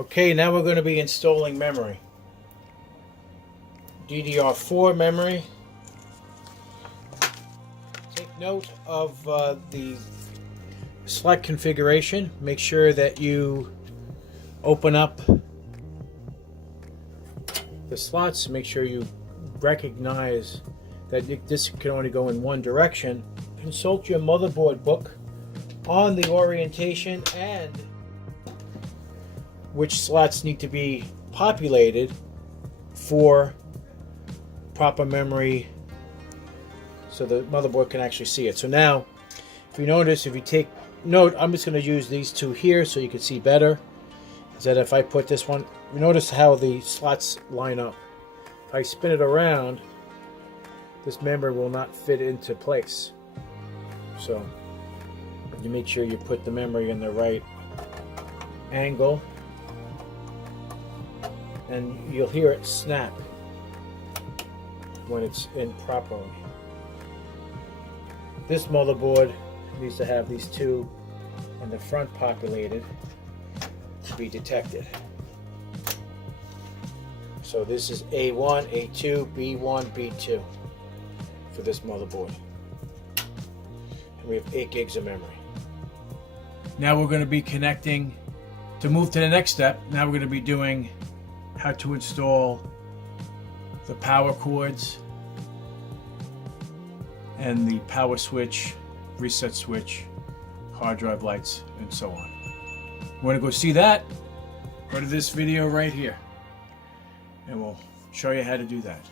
Okay, now we're going to be installing memory. DDR4 memory. Take note of the select configuration. Make sure that you open up the slots. Make sure you recognize that this can only go in one direction. Consult your motherboard book on the orientation and which slots need to be populated for proper memory so the motherboard can actually see it. So now, if you notice, if you take note, I'm just going to use these two here so you can see better. Is that if I put this one, you notice how the slots line up. If I spin it around, this memory will not fit into place. So you make sure you put the memory in the right angle, and you'll hear it snap when it's in properly. This motherboard needs to have these two in the front populated to be detected. So this is A1, A2, B1, B2 for this motherboard. And we have 8 gigs of memory. Now we're going to be connecting, to move to the next step, now we're going to be doing how to install the power cords and the power switch, reset switch, hard drive lights, and so on. You want to go see that? Go to this video right here, and we'll show you how to do that.